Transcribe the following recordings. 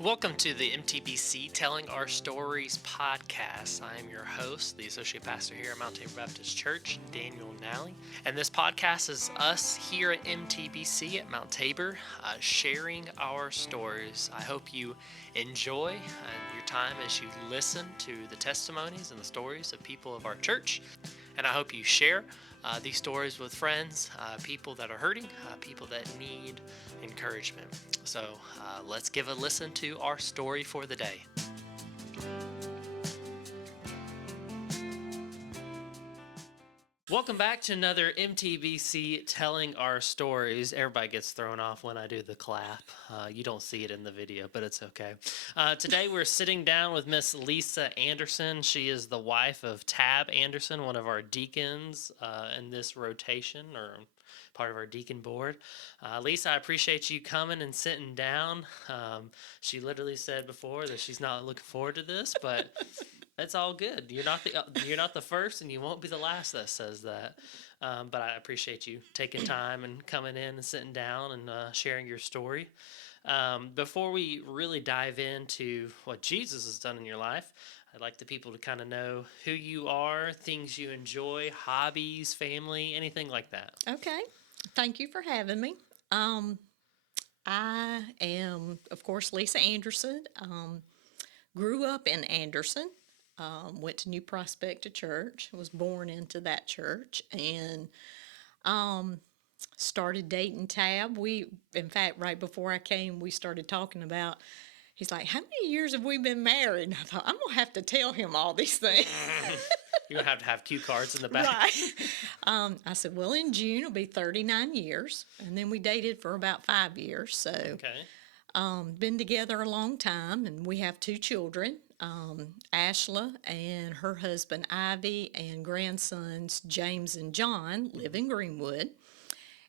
Welcome to the MTBC Telling Our Stories podcast. I am your host, the Associate Pastor here at Mount Tabor Baptist Church, Daniel Nally. And this podcast is us here at MTBC at Mount Tabor sharing our stories. I hope you enjoy your time as you listen to the testimonies and the stories of people of our church. And I hope you share these stories with friends, people that are hurting, people that need encouragement. So let's give a listen to our story for the day. Welcome back to another MTBC Telling Our Stories. Everybody gets thrown off when I do the clap. You don't see it in the video, but it's okay. Today we're sitting down with Miss Lisa Anderson. She is the wife of Tab Anderson, one of our deacons in this rotation, or part of our deacon board. Lisa, I appreciate you coming and sitting down. She literally said before that she's not looking forward to this, but it's all good. You're not the first, and you won't be the last that says that. But I appreciate you taking time and coming in and sitting down and sharing your story. Before we really dive into what Jesus has done in your life, I'd like the people to kind of know who you are, things you enjoy, hobbies, family, anything like that. Okay. Thank you for having me. I am, of course, Lisa Anderson. Grew up in Anderson. Went to New Prospect Church. Was born into that church and started dating Tab. In fact, right before I came, we started talking about. He's like, "How many years have we been married?" And I thought, I'm gonna have to tell him all these things. You're going to have cue cards in the back. Right. I said, well, in June it'll be 39 years. And then we dated for about 5 years. So, Okay. been together a long time. And we have 2 children, Ashla and her husband, Ivy, and grandsons, James and John, live in Greenwood.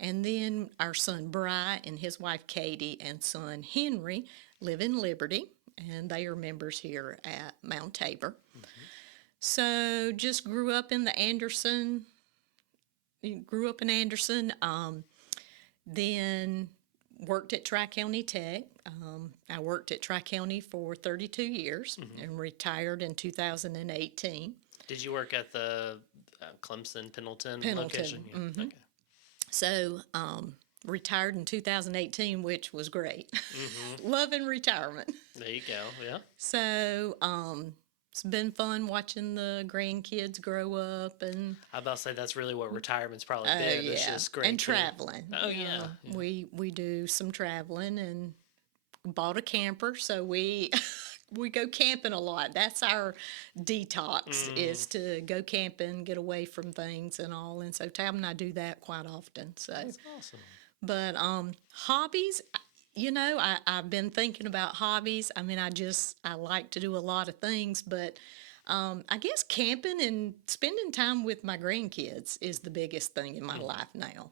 And then our son, Bry, and his wife, Katie, and son, Henry, live in Liberty. And they are members here at Mount Tabor. So just grew up in Anderson. Then worked at Tri-County Tech. I worked at Tri-County for 32 years and retired in 2018. Did you work at the Clemson Pendleton location? Pendleton. Yeah. Okay. So retired in 2018, which was great. Loving retirement. There you go. Yeah. So it's been fun watching the grandkids grow up, and I was about to say that's really what retirement's probably been. It's just great. and traveling. Oh yeah. We do some traveling and bought a camper, so we we go camping a lot. That's our detox is to go camping, get away from things and all. And so Tab and I do that quite often. So That's awesome. but hobbies, I've been thinking about hobbies. I mean, I like to do a lot of things, but I guess camping and spending time with my grandkids is the biggest thing in my life now.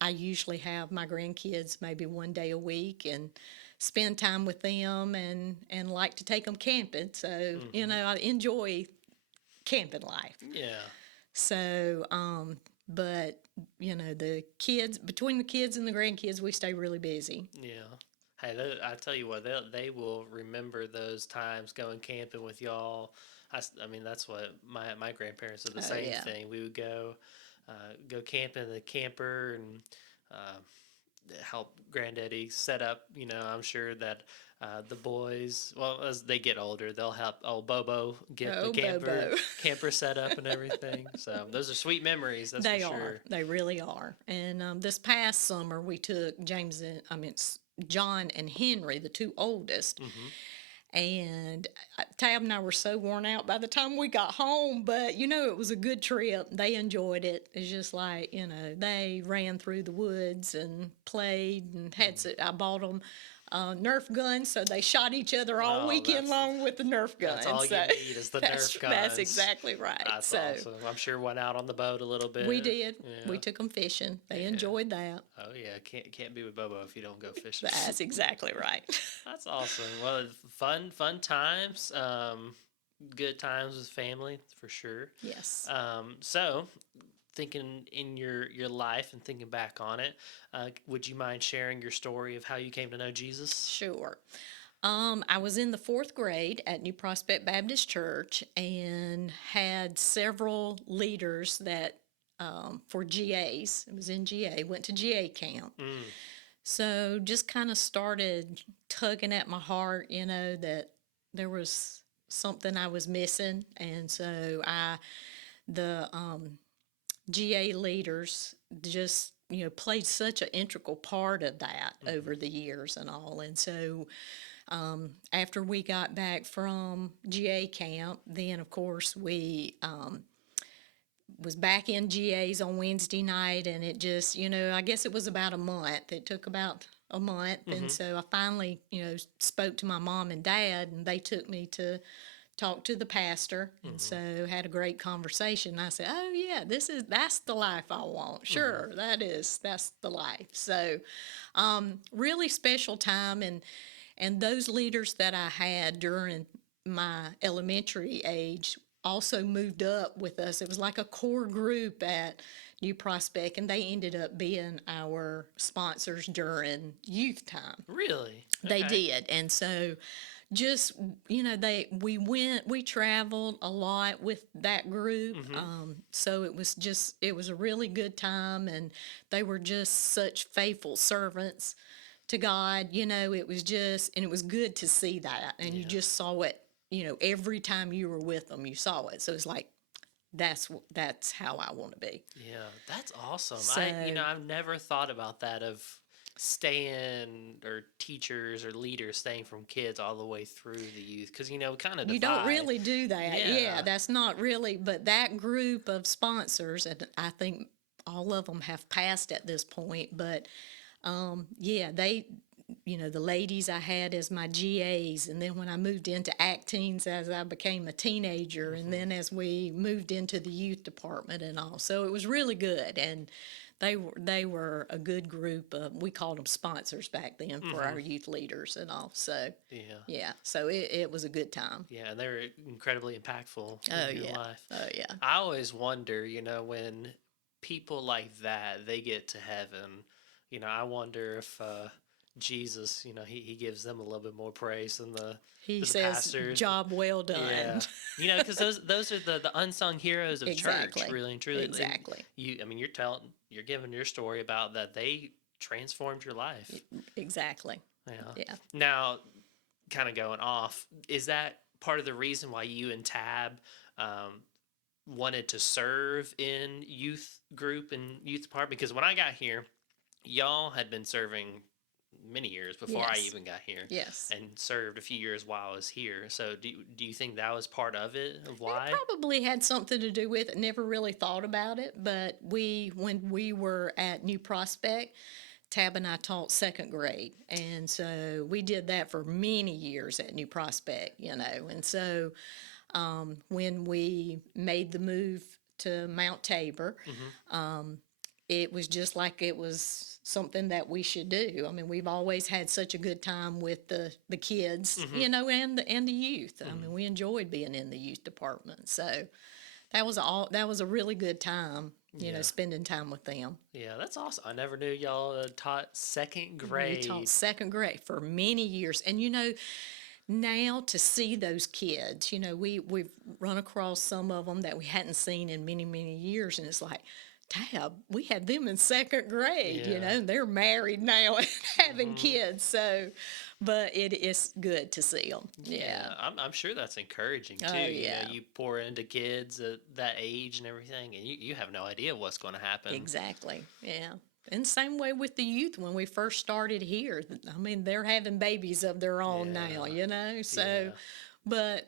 I usually have my grandkids maybe one day a week and spend time with them and like to take them camping. So, I enjoy camping life. Yeah. So, but between the kids and the grandkids, we stay really busy. Yeah. Hey, I tell you what, they will remember those times going camping with y'all. I mean, that's what my grandparents did the same yeah. thing. We would go camping in the camper and help Granddaddy set up. I'm sure that the boys, well, as they get older, they'll help old Bobo get the Bobo. camper set up and everything. So those are sweet memories. That's They for are. sure. They really are. And this past summer, we took John and Henry, the 2 oldest. And Tab and I were so worn out by the time we got home, but it was a good trip. They enjoyed it. It's just like, they ran through the woods and played and I bought them Nerf guns, so they shot each other all weekend long with the Nerf guns. That's all you need is the Nerf guns. That's exactly right. That's awesome. I'm sure went out on the boat a little bit. We did. Yeah. We took them fishing. They enjoyed that. Oh yeah, can't be with Bobo if you don't go fishing. That's exactly right. That's awesome. Well, fun times. Good times with family for sure. Yes. So thinking in your life and thinking back on it, would you mind sharing your story of how you came to know Jesus? Sure. I was in the fourth grade at New Prospect Baptist Church and had several leaders that for GAs. It was in GA. Went to GA camp. Mm, So just kind of started tugging at my heart, that there was something I was missing, and so the GA leaders just played such an integral part of that over the years and all, and so after we got back from GA camp, then of course we was back in GAs on Wednesday night, and it just, I guess it was about a month. It took about a month, and so I finally, spoke to my mom and dad, and they took me to talk to the pastor, and so had a great conversation. I said, "Oh yeah, that's the life I want. Sure, that's the life." So, really special time, and those leaders that I had during my elementary age also moved up with us. It was like a core group at New Prospect, and they ended up being our sponsors during youth time. really? They Okay. did, and so just we traveled a lot with that group. So it was a really good time, and they were just such faithful servants to God. It was just, and it was good to see that, and you Yeah. just saw it. Every time you were with them, you saw it. So it's like that's how I want to be. Yeah, that's awesome. So I've never thought about that of staying or teachers or leaders staying from kids all the way through the youth because we kind of you don't divide. really do that. Yeah. Yeah, that's not really. But that group of sponsors, and I think all of them have passed at this point. But yeah, the ladies I had as my GAs, and then when I moved into Act Teens as I became a teenager, and then as we moved into the youth department and all. So it was really good, and they were a good group of, we called them sponsors back then for our youth leaders and all. So Yeah. yeah, so it was a good time. Yeah, and they're incredibly impactful Oh in your yeah, life. oh yeah. I always wonder, when people like that they get to heaven, I wonder if Jesus, he gives them a little bit more praise He than the says, pastors. "Job well done." Yeah, because those are the unsung heroes of church, Exactly. really and truly. And Exactly. you're giving your story about that they transformed your life. Exactly. Yeah. Yeah. Now, kind of going off, is that part of the reason why you and Tab wanted to serve in youth group and youth department? Because when I got here, y'all had been serving many years before I Yes. even got here, Yes. and served a few years while I was here. So do you think that was part of it, of why? Probably had something to do with it. Never really thought about it, but when we were at New Prospect, Tab and I taught second grade, and so we did that for many years at New Prospect, and so when we made the move to Mount Tabor, it was just like it was something that we should do. I mean, we've always had such a good time with the kids, and the youth. I mean, we enjoyed being in the youth department. So that was a really good time, Yeah. spending time with them. Yeah, that's awesome. I never knew y'all taught second We grade. taught second grade for many years, and now to see those kids, we've run across some of them that we hadn't seen in many, many years, and it's like, Tab, we had them in second grade, Yeah. and they're married now and having kids. So, but it is good to see them. Yeah. I'm sure that's encouraging too. Oh, yeah. You pour into kids at that age and everything, and you have no idea what's going to happen. Exactly. Yeah. And same way with the youth when we first started here. I mean, they're having babies of their own now, So, Yeah. but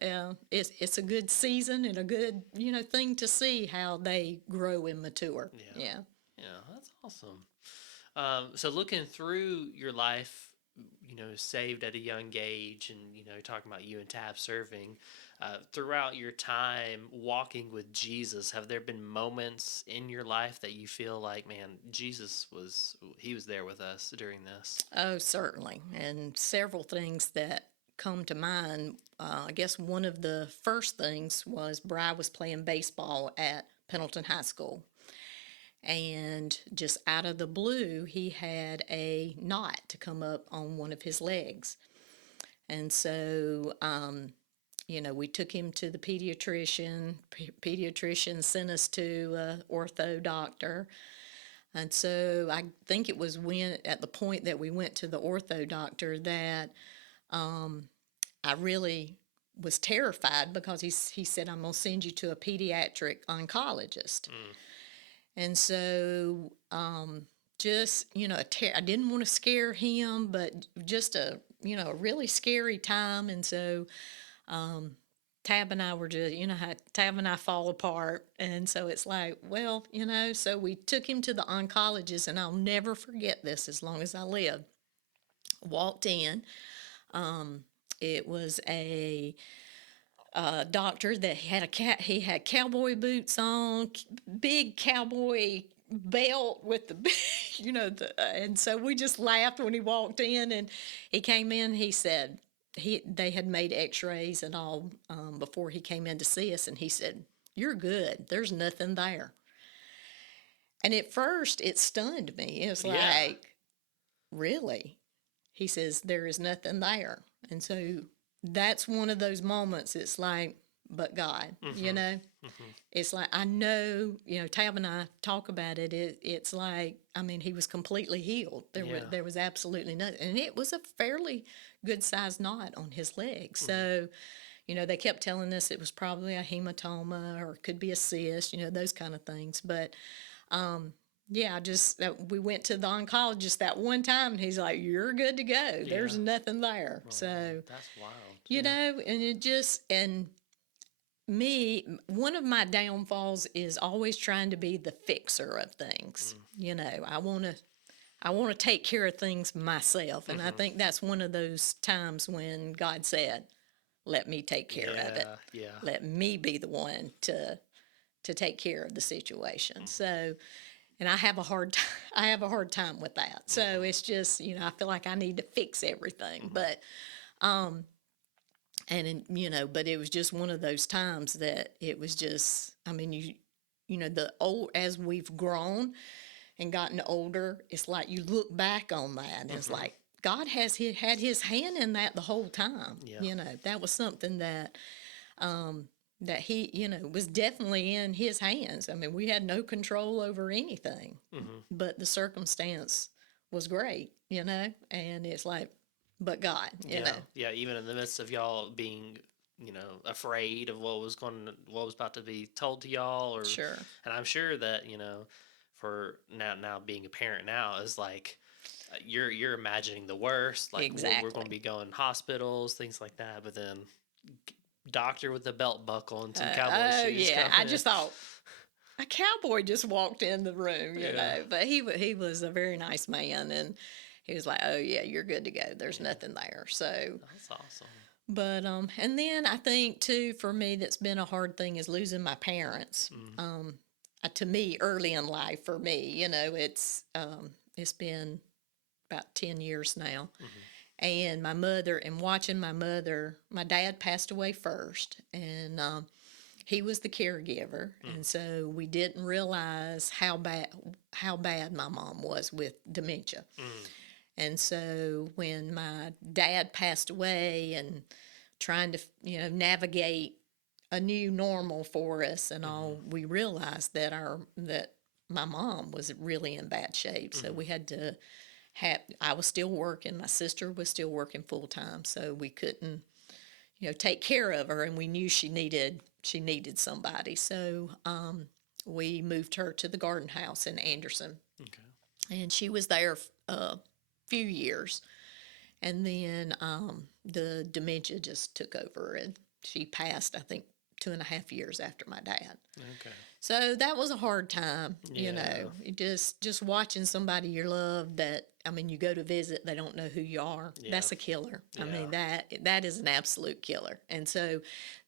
it's a good season and a good thing to see how they grow and mature. Yeah. Yeah, that's awesome. So looking through your life, saved at a young age, and talking about you and Tab serving, throughout your time walking with Jesus, have there been moments in your life that you feel like, man, Jesus was there with us during this? Oh, certainly, and several things that come to mind. I guess one of the first things was Bri was playing baseball at Pendleton High School. and just out of the blue, he had a knot to come up on one of his legs. And so, we took him to the pediatrician. Pediatrician sent us to an ortho doctor. And so I think it was at the point that we went to the ortho doctor, that I really was terrified, because he said, "I'm going to send you to a pediatric oncologist." And so, just, I didn't want to scare him, but just a really scary time. And so, Tab and I were just, how Tab and I fall apart. And so it's like, well, so we took him to the oncologist, and I'll never forget this as long as I live. Walked in. It was a doctor that he had cowboy boots on, big cowboy belt with the, and so we just laughed when he walked in, and he came in. He said they had made X-rays and all before he came in to see us, and he said, "You're good. There's nothing there." And at first, it stunned me. It was like, really? He says, "There is nothing there." And so that's one of those moments. It's like, but God, it's like, I know, Tab and I talk about it. It's like, he was completely healed. There was absolutely nothing. And it was a fairly good sized knot on his leg. So, they kept telling us it was probably a hematoma, or it could be a cyst, those kind of things. But, we went to the oncologist that one time, and he's like, "You're good to go. There's nothing there." Well, so, that's wild. and it just, and me, one of my downfalls is always trying to be the fixer of things. I want to take care of things myself. And I think that's one of those times when God said, "Let me take care of it. Yeah. Let me be the one to take care of the situation." So, and I have a hard time with that. So it's just, I feel like I need to fix everything. But, but it was just one of those times that it was just, as we've grown and gotten older, it's like you look back on that, and it's like, God had his hand in that the whole time. That was something that, that he, was definitely in his hands. We had no control over anything, but the circumstance was great, and it's like, but God, you know. Yeah, even in the midst of y'all being, afraid of what was about to be told to y'all, or Sure. And I'm sure that, for now being a parent now is like, you're imagining the worst, like we're going to be going hospitals, things like that, but then doctor with a belt buckle and some cowboy shoes. I just thought a cowboy just walked in the room, you know. But he was a very nice man, and he was like, "Oh yeah, you're good to go. There's nothing there." So that's awesome. But and then I think too, for me, that's been a hard thing is losing my parents. To me, early in life, for me, it's been about 10 years now. And my mother, and watching my mother, my dad passed away first, and he was the caregiver, and so we didn't realize how bad my mom was with dementia. And so when my dad passed away, and trying to navigate a new normal for us and all, we realized that my mom was really in bad shape. So we had to I was still working, my sister was still working full time, so we couldn't, take care of her, and we knew she needed somebody. So we moved her to the Garden House in Anderson. Okay. And she was there a few years, and then the dementia just took over, and she passed, I think, 2.5 years after my dad. Okay. So that was a hard time, just watching somebody you love that, you go to visit, they don't know who you are. Yeah. That's a killer. Yeah. That is an absolute killer. And so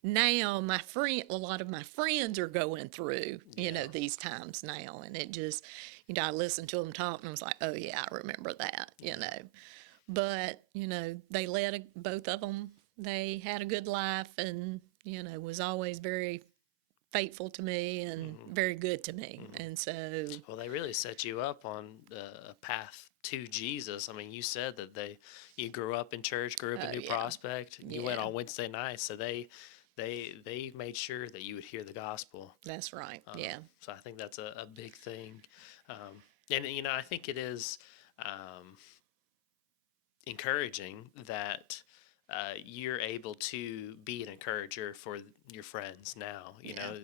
now a lot of my friends are going through, these times now, and it just, I listen to them talk, and I was like, oh yeah, I remember that, But, they both of them, they had a good life, and, was always very faithful to me and very good to me. And so, Well, they really set you up on a path to Jesus. I mean, you said that you grew up in church, grew up in oh, New yeah, Prospect. You went yeah, on Wednesday nights, so they made sure that you would hear the gospel. that's right. Yeah. So I think that's a big thing, and I think it is encouraging that you're able to be an encourager for your friends now. You Yeah. know,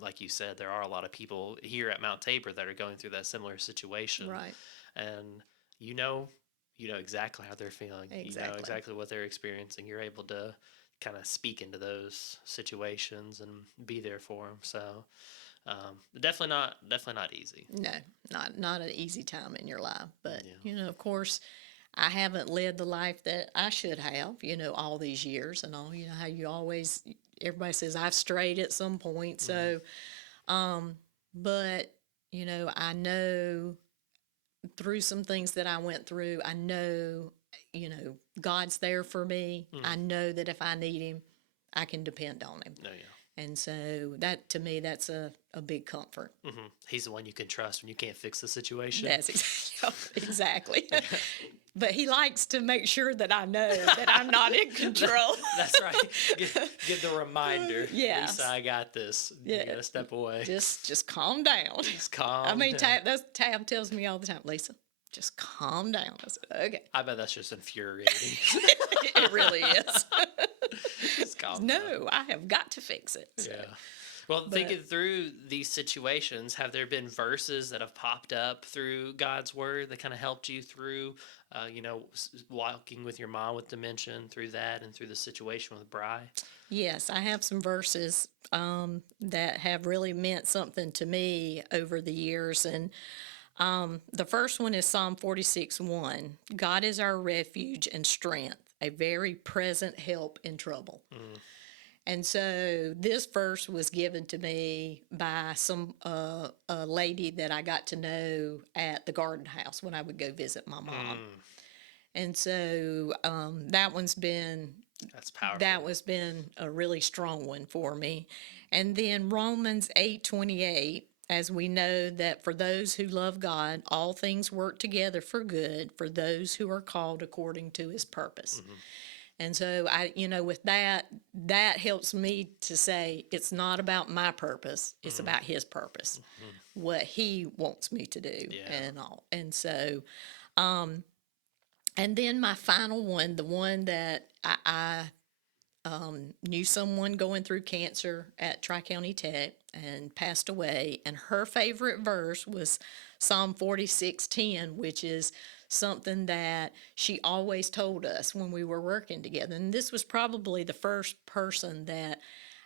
like you said, there are a lot of people here at Mount Tabor that are going through that similar situation, Right. and you know, you know exactly how they're feeling. You know Exactly. exactly what they're experiencing. You're able to kind of speak into those situations and be there for them. So definitely not easy. No, not an easy time in your life. But, Yeah. of course, I haven't led the life that I should have, all these years and all. You know how you always, everybody says I've strayed at some point. So, but, I know through some things that I went through, I know, God's there for me. I know that if I need Him, I can depend on Him. No, yeah. And so that, to me, that's a big comfort. He's the one you can trust when you can't fix the situation. That's exactly. But He likes to make sure that I know that I'm not in control. That's right. Give the reminder. Yes. Lisa, I got this. You Yeah. gotta step away. Just calm down. Just calm. I mean, down. Tab tells me all the time, Lisa, just calm down. I said, okay. I bet that's just infuriating. It really is. Just calm down. No, I have got to fix it. So. Yeah. Well, thinking through these situations, have there been verses that have popped up through God's word that kind of helped you through, walking with your mom with dementia, through that and through the situation with Bri? Yes, I have some verses that have really meant something to me over the years. And the first one is Psalm 46:1. God is our refuge and strength, a very present help in trouble. And so this verse was given to me by a lady that I got to know at the garden house when I would go visit my mom. And so that one's been That's powerful. that was been a really strong one for me. And then Romans 8:28, as we know that for those who love God, all things work together for good for those who are called according to His purpose. And so with that helps me to say it's not about my purpose, it's about His purpose, what He wants me to do and all. And so, and then my final one, the one that I knew someone going through cancer at Tri-County Tech and passed away, and her favorite verse was Psalm 46:10, which is something that she always told us when we were working together. And this was probably the first person that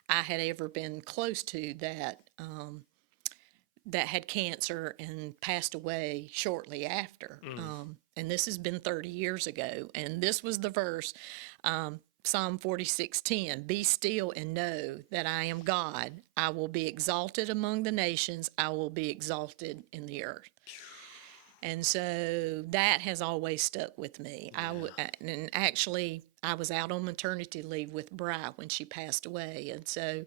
I had ever been close to that had cancer and passed away shortly after. And this has been 30 years ago. And this was the verse, Psalm 46:10, be still and know that I am God. I will be exalted among the nations. I will be exalted in the earth. And so that has always stuck with me. And actually, I was out on maternity leave with Bri when she passed away. And so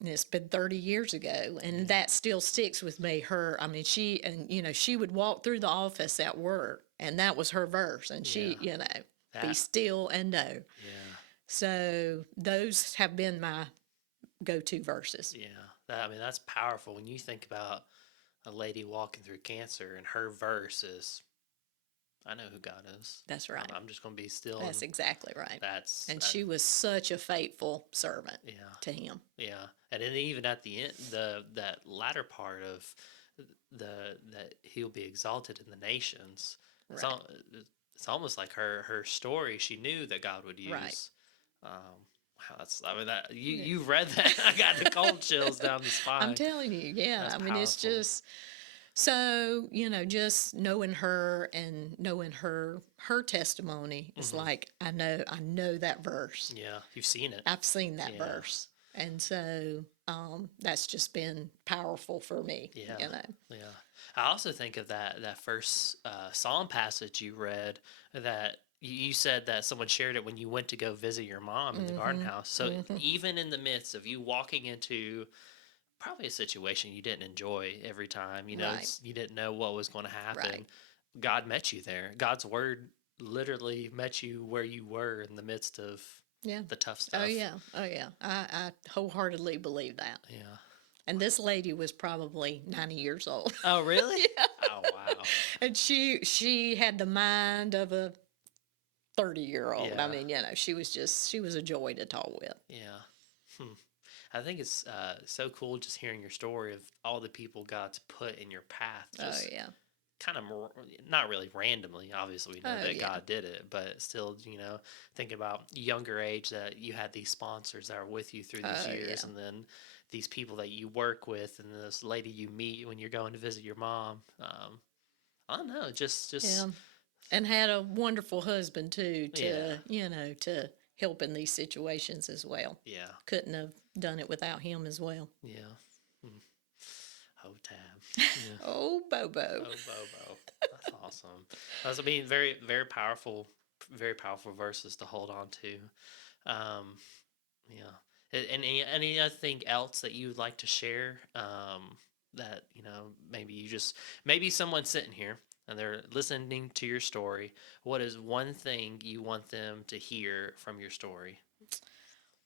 it's been 30 years ago, and that still sticks with me. She would walk through the office at work, and that was her verse. And she, be still and know. Yeah. So those have been my go-to verses. Yeah. That's powerful when you think about a lady walking through cancer and her verse is, I know who God is. That's right. I'm just going to be still. That's exactly right. She was such a faithful servant to Him. Yeah. And then even at the end, that latter part of that He'll be exalted in the nations. Right. It's almost like her story. She knew that God would use. Right. Wow, you read that. I got the cold chills down the spine. I'm telling you, yeah. That's It's powerful. just so just knowing her and knowing her testimony is like I know that verse. Yeah, you've seen it. I've seen that Yeah. verse, and so that's just been powerful for me. Yeah. Yeah. I also think of that first psalm passage you read that you said that someone shared it when you went to go visit your mom in the garden house. So even in the midst of you walking into probably a situation you didn't enjoy every time, Right. you didn't know what was going to happen. Right. God met you there. God's word literally met you where you were in the midst of Yeah. the tough Oh stuff. yeah. Oh yeah. I wholeheartedly believe that. Yeah. And this lady was probably 90 years old. Oh, really? Yeah. Oh, wow. And she had the mind of a 30-year-old. I Yeah. mean, she was a joy to talk with. Yeah. Hmm. I think it's so cool just hearing your story of all the people God's put in your path. Just Oh yeah. kind of not really randomly. Obviously, we know Oh that yeah. God did it, but still, thinking about younger age that you had these sponsors that are with you through these Oh years, yeah. and then these people that you work with, and this lady you meet when you're going to visit your mom. I don't know, just Yeah. And had a wonderful husband too yeah, to help in these situations as well. yeah, Couldn't have done it without him as well. yeah. Hmm. Oh, Tab. Yeah. Oh, Bobo. Oh, Bobo. That's awesome. That's, I mean, very powerful verses to hold on to. Yeah. Anything else that you'd like to share? That maybe someone's sitting here and they're listening to your story. What is one thing you want them to hear from your story?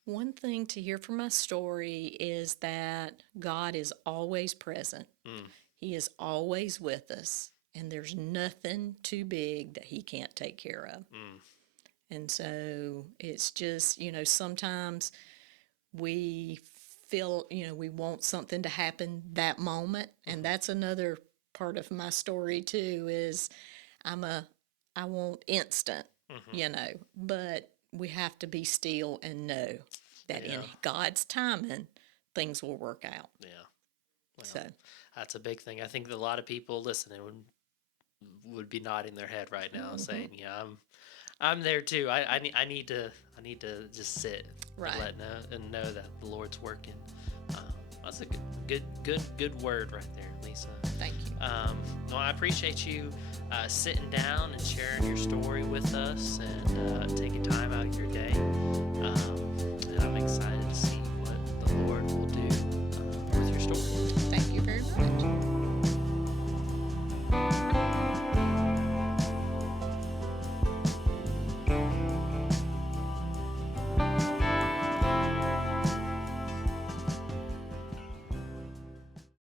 One thing to hear from my story is that God is always present. Mm, He is always with us, and there's nothing too big that He can't take care of. mm, And so it's just, sometimes we feel, we want something to happen that moment. And that's another part of my story too is I want instant, mm-hmm. but we have to be still and know that in Yeah. God's timing, things will work out. Yeah. Well, So, that's a big thing. I think that a lot of people listening would be nodding their head right now, saying, "Yeah, I'm there too. I need to just sit Right. and know that the Lord's working." That's a good word right there, Lisa. thank you. Well, I appreciate you sitting down and sharing your story with us and taking time out of your day. And I'm excited